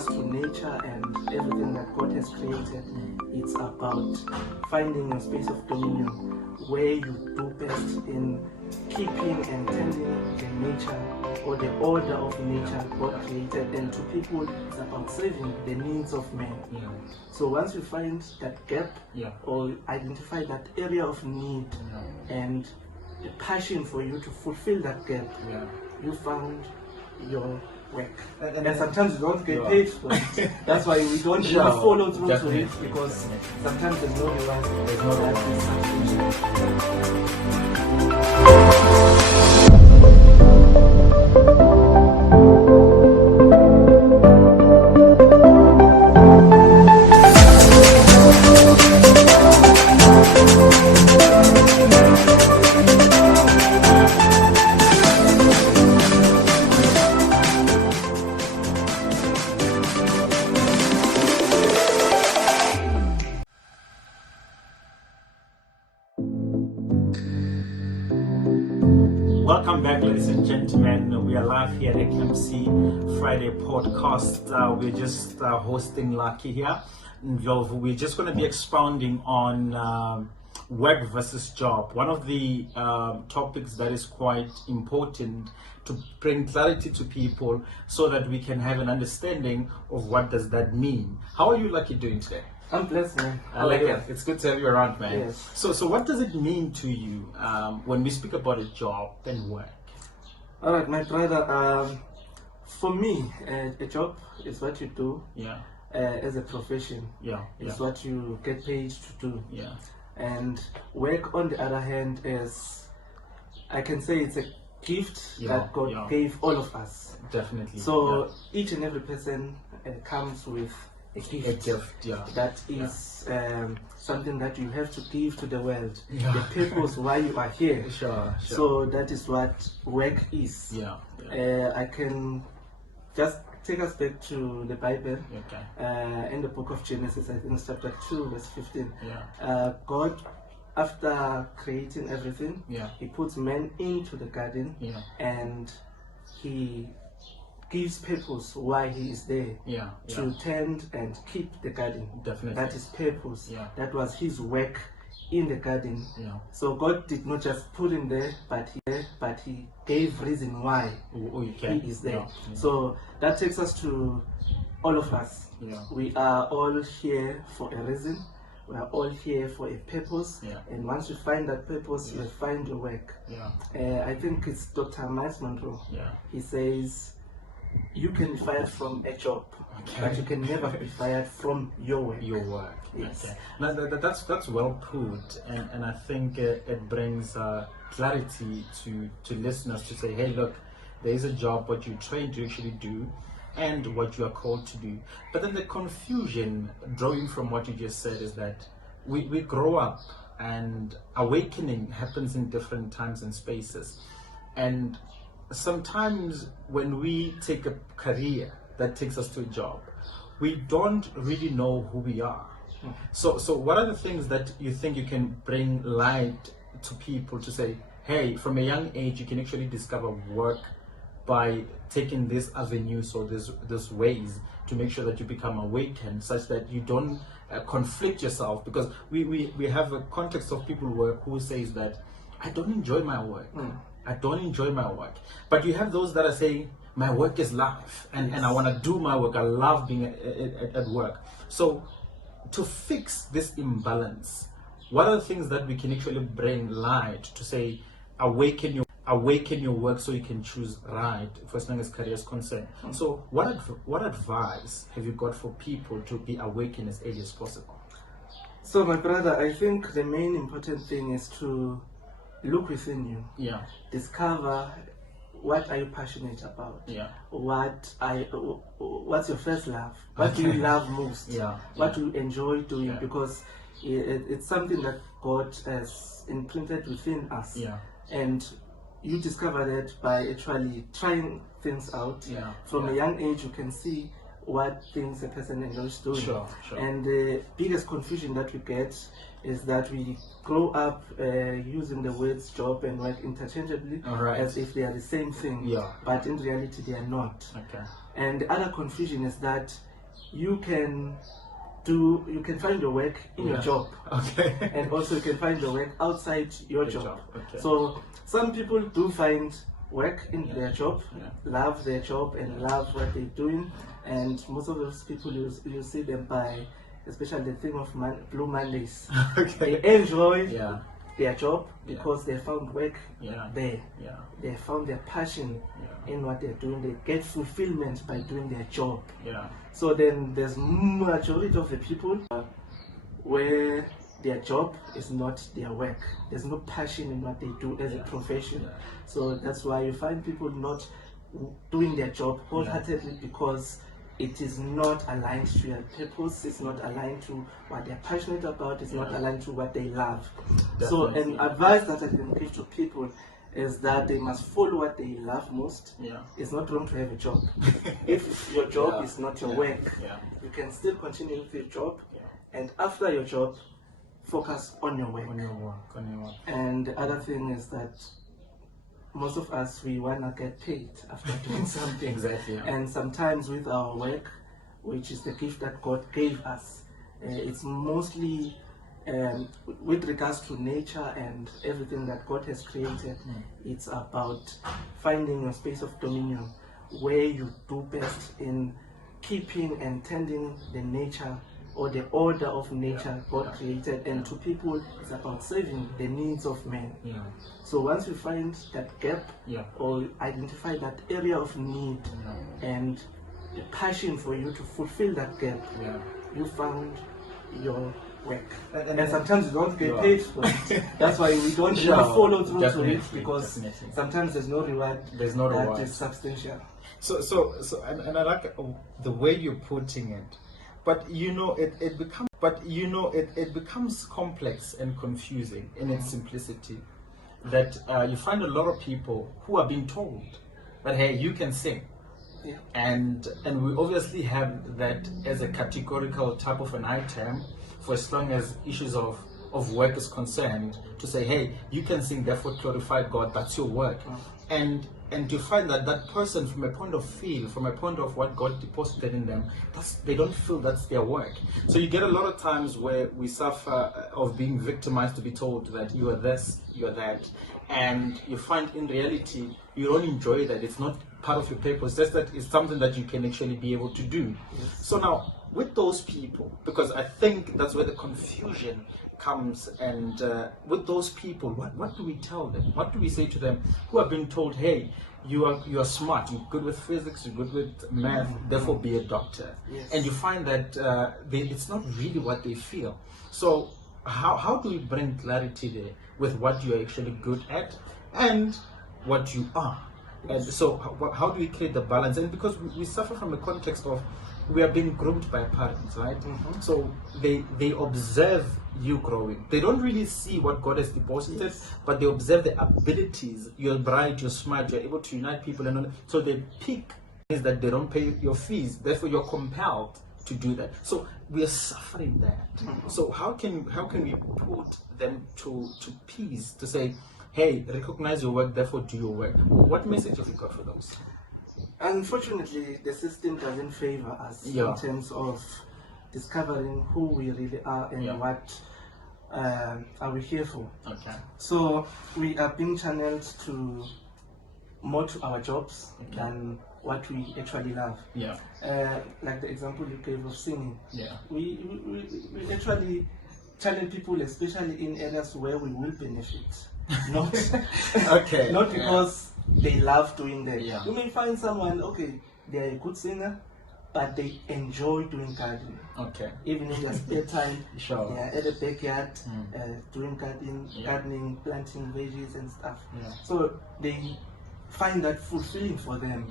regards to nature and everything that God has created, it's about finding a space of dominion where you do best in keeping and tending the nature or the order of nature God created, and to people it's about serving the needs of men. So once you find that gap or identify that area of need and the passion for you to fulfill that gap, you found your work. And sometimes you don't get paid for it. That's why we don't really follow through to it, because sometimes there's no reward. There's no Welcome back, ladies and gentlemen. We are live here at the KMC Friday podcast. We're just hosting Lucky here, Ndlovu. We're just going to be expounding on work versus job. One of the topics that is quite important to bring clarity to people so that we can have an understanding of what does that mean. How are you, Lucky, doing today? I'm blessed, man. I like it. It's good to have you around, man. Yes. So what does it mean to you when we speak about a job and work? All right, my brother. For me, a job is what you do. As a profession. It's what you get paid to do. And work, on the other hand, is, I can say, it's a gift that God gave all of us. Definitely. So each and every person comes with a gift, that is something that you have to give to the world, the purpose why you are here. So that is what work is. I can just take us back to the Bible. In the book of Genesis, I think chapter 2 verse 15. God, after creating everything, he puts man into the garden, and he gives purpose why he is there, to tend and keep the garden. That is purpose. That was his work in the garden. So God did not just put him there, but he gave reason why he is there. So that takes us to all of us. We are all here for a reason. We are all here for a purpose, and once you find that purpose, you find your work. I think it's Dr. Miles Monroe. He says, you can be fired from a job, but you can never be fired from your work. Yes. Now that's well put, and I think it brings clarity to listeners to say, hey, look, there is a job, what you're trained to actually do, and what you are called to do. But then the confusion, drawing from what you just said, is that we grow up, and awakening happens in different times and spaces, and sometimes when we take a career that takes us to a job, we don't really know who we are. So what are the things that you think you can bring light to people to say, hey, from a young age you can actually discover work by taking this avenues or this ways to make sure that you become awakened, such that you don't conflict yourself? Because we have a context of people who says that I don't enjoy my work. I don't enjoy my work. But you have those that are saying, my work is life, and I want to do my work. I love being at work. So to fix this imbalance, what are the things that we can actually bring light to say, awaken your work so you can choose right for as long as career is concerned? So what advice have you got for people to be awakened as early as possible? So my brother, I think the main important thing is to look within you. Discover, what are you passionate about? What's your first love? What do you love most? What do you enjoy doing? Because it's something that God has implanted within us. And you discover that by actually trying things out. From a young age, you can see what things a person enjoys doing. And the biggest confusion that we get is that we grow up using the words job and work interchangeably, as if they are the same thing, but in reality they are not. And the other confusion is that you can find your work in your job. Okay. And also you can find your work outside your job. Okay. So some people do find work in their job, love their job and love what they're doing, and most of those people you see them by, especially the thing of Blue Mondays. Okay. They enjoy their job because they found work there. They found their passion in what they're doing. They get fulfillment by doing their job. So then there's majority of the people where their job is not their work. There's no passion in what they do as a profession. So that's why you find people not doing their job wholeheartedly because it is not aligned to their purpose, it's not aligned to what they're passionate about, it's not aligned to what they love. So an advice that I can give to people is that they must follow what they love most. It's not wrong to have a job. If your job is not your work, you can still continue with your job, and after your job, focus on your work. And the other thing is that most of us, we want to get paid after doing something. And sometimes with our work, which is the gift that God gave us, it's mostly with regards to nature and everything that God has created. It's about finding a space of dominion where you do best in keeping and tending the nature or the order of nature God created, and to people it's about serving the needs of men. So once you find that gap or identify that area of need and the passion for you to fulfill that gap, you found your work. And sometimes you don't get paid for it. That's why we don't really follow through to it, because sometimes there's no reward. That is substantial. So and I like the way you're putting it. But it becomes complex and confusing in its simplicity. That you find a lot of people who are being told that, hey, you can sing, and we obviously have that as a categorical type of an item for as long as issues of work is concerned, to say, hey, you can sing, therefore glorify God, that's your work. And you find that person, from a point of feel, from a point of what God deposited in them, they don't feel that's their work. So you get a lot of times where we suffer of being victimized, to be told that you are this, you are that, and you find in reality you don't enjoy that. It's not part of your purpose. Just that it's something that you can actually be able to do. So now with those people, because I think that's where the confusion comes, and with those people, what do we tell them? What do we say to them who have been told, hey, you are smart, you're good with physics, you're good with math, therefore be a doctor? And you find that it's not really what they feel. So how do we bring clarity there with what you're actually good at and what you are? And so how do we create the balance? And because we suffer from a context of we are being groomed by parents, right? So they observe you growing. They don't really see what God has deposited, but they observe the abilities. You're bright, you're smart, you're able to unite people, and all. So they pick is that they don't pay your fees. Therefore, you're compelled to do that. So we are suffering that. So how can we put them to peace, to say, hey, recognize your work, therefore do your work? What message have you got for those? Unfortunately, the system doesn't favor us in terms of discovering who we really are and what are we here for. So we are being channeled to more to our jobs than what we actually love. Like the example you gave of singing. We actually channel people, especially in areas where we will benefit. Not not because they love doing that. You may find someone, they're a good singer, but they enjoy doing gardening. Even in their spare time, they are at the backyard doing gardening, planting veggies and stuff. So they find that fulfilling for them.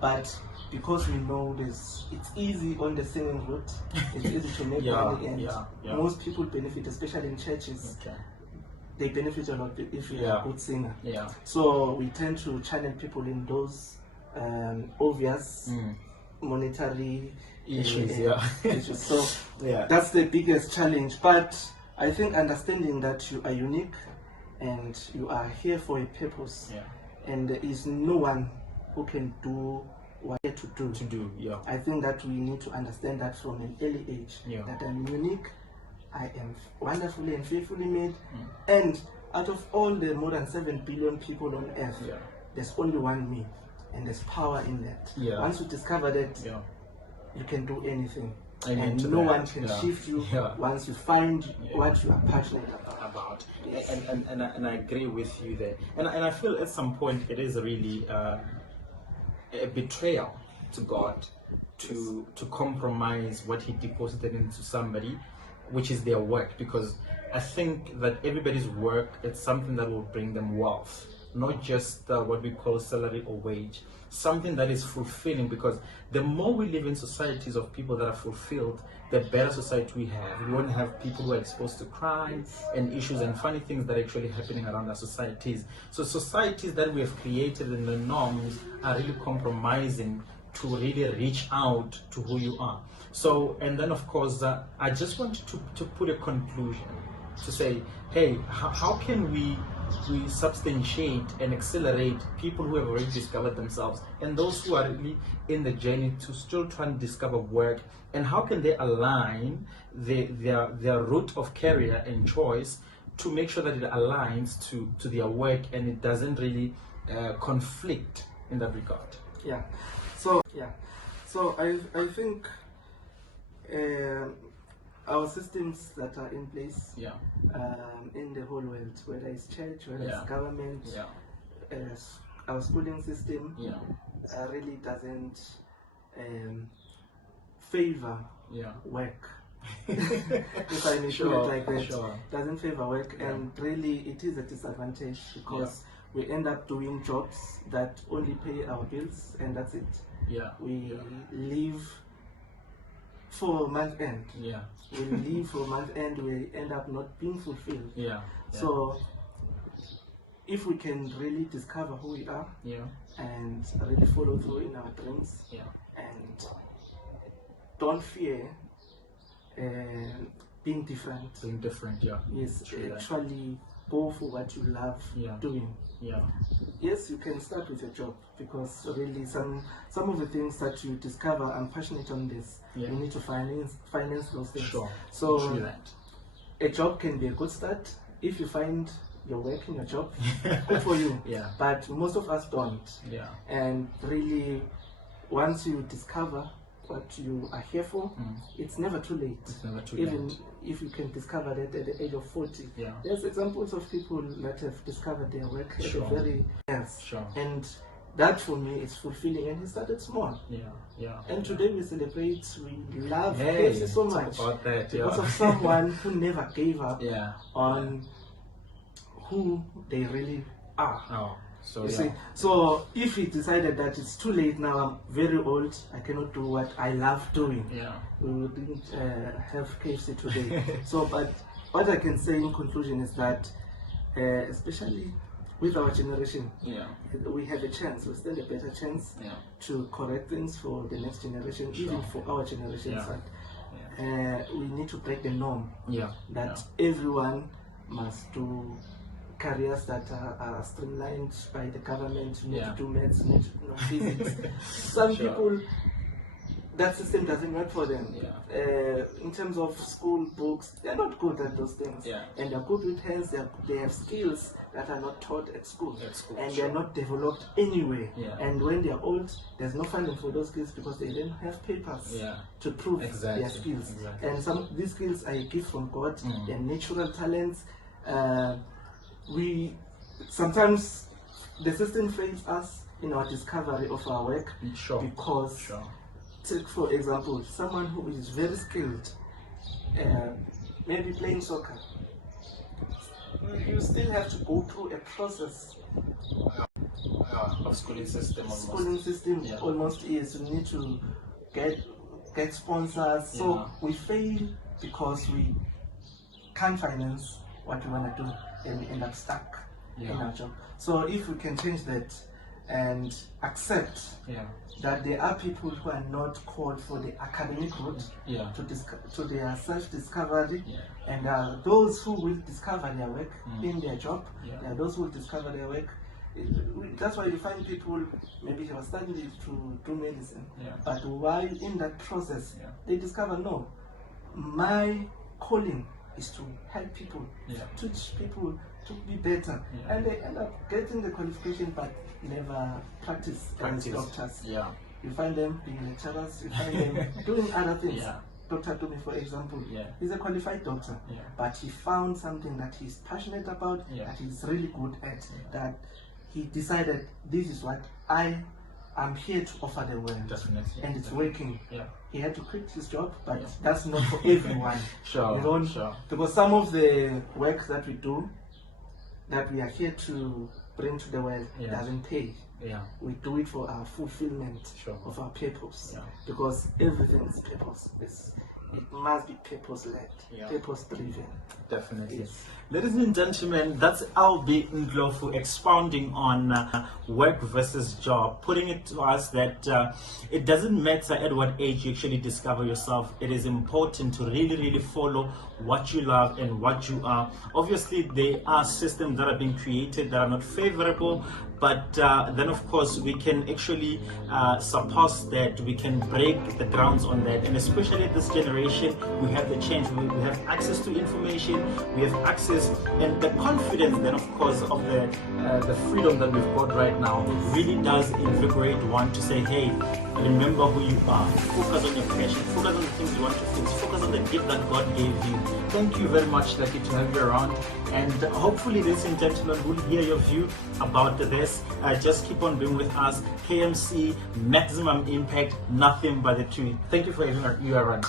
But because we know this, it's easy on the singing route. It's easy to make money, and most people benefit, especially in churches. They benefit a lot if you're a good singer. So we tend to channel people in those obvious monetary issues. So that's the biggest challenge. But I think understanding that you are unique and you are here for a purpose, and there is no one who can do what we're here to do. Yeah. I think that we need to understand that from an early age, that I'm unique, I am wonderfully and fearfully made, and out of all the more than 7 billion people on earth, there's only one me, and there's power in that. Once you discover that, you can do anything. And no one can shift you once you find what you are passionate about. And I agree with you there. And I feel at some point it is really a betrayal to God to compromise what He deposited into somebody, which is their work, because I think that everybody's work is something that will bring them wealth, not just what we call salary or wage, something that is fulfilling, because the more we live in societies of people that are fulfilled, the better society we have. We won't have people who are exposed to crime and issues and funny things that are actually happening around our societies. So societies that we have created and the norms are really compromising to really reach out to who you are. So, and then of course, I just wanted to put a conclusion to say, hey, how can we substantiate and accelerate people who have already discovered themselves and those who are really in the journey to still try and discover work, and how can they align their route of career and choice to make sure that it aligns to their work and it doesn't really conflict in that regard. So I think our systems that are in place in the whole world, whether it's church, whether it's government, our schooling system really doesn't favor work. If I may put it like that, doesn't favor work, and really it is a disadvantage, because we end up doing jobs that only pay our bills, and that's it. We live for month end. We live for month end, we end up not being fulfilled. So if we can really discover who we are and really follow through in our dreams and don't fear being different. Yes, actually go for what you love doing. Yes, you can start with your job, because really some of the things that you discover, I'm passionate on this, you need to finance those things. So a job can be a good start if you find your work in your job. Good for you. But most of us don't. And really, once you discover what you are here for, it's never too late. Even if you can discover that at the age of 40. There's examples of people that have discovered their work at a very and that for me is fulfilling, and he started small. And today we celebrate, we love KFC so much because of someone who never gave up on who they really are. So you see, so if he decided that it's too late now, I'm very old, I cannot do what I love doing, we wouldn't have KFC today. So, but what I can say in conclusion is that, especially with our generation, we have a chance, we stand a better chance to correct things for the next generation, even for our generation side. We need to break the norm that everyone must do careers that are streamlined by the government. You need to do maths, you need to know physics. Some people, that system doesn't work for them. In terms of school books, they're not good at those things. And they're good with hands, they have skills that are not taught at school. And they're not developed anyway. And when they're old, there's no funding for those skills, because they don't have papers to prove their skills. And some of these skills are a gift from God, they're natural talents. We sometimes the system fails us in our discovery of our work, because take for example someone who is very skilled, maybe playing soccer, you still have to go through a process of schooling system. Almost is you need to get sponsors. So we fail because we can't finance what we want to do, and we end up stuck in our job. So if we can change that and accept that there are people who are not called for the academic route to their self-discovery, and those who will discover their work in their job, there are those who will discover their work That's why you find people, maybe he was studying to do medicine, Yeah. but while in that process, Yeah. they discover, no, my calling is to help people, Yeah. teach people to be better, Yeah. and they end up getting the qualification but never practice as doctors. Yeah. You find them being lecturers, you find them doing other things. Yeah. Dr. Tumi, for example, Yeah. he's a qualified doctor, Yeah. but he found something that he's passionate about, Yeah. that he's really good at, Yeah. that he decided, this is what I am here to offer the world. Definitely. And it's working. Yeah. He had to quit his job, but Yeah. that's not for everyone. Sure, You know, sure. because some of the work that we do, that we are here to bring to the world, Yeah. doesn't pay. Yeah. We do it for our fulfillment Sure. of our purpose. Yeah. Because everything is purpose. It must be purpose-led, Yeah. purpose-driven. Definitely. Yes. Ladies and gentlemen, that's LB Ndlovu expounding on work versus job, putting it to us that it doesn't matter at what age you actually discover yourself. It is important to really follow what you love and what you are. Obviously, there are systems that are being created that are not favorable, but then of course we can actually surpass that. We can break the grounds on that, and especially at this generation, we have the change. We have access to information, we have access and the confidence then of course of the freedom that we've got right now really does invigorate one to say, hey, remember who you are, focus on your passion, focus on the things you want to fix, focus on the gift that God gave you. Thank you very much, Lucky, to have you around, and hopefully ladies and gentlemen will hear your view about this. Just keep on being with us. KMC, maximum impact, nothing but the truth. Thank you for having you around.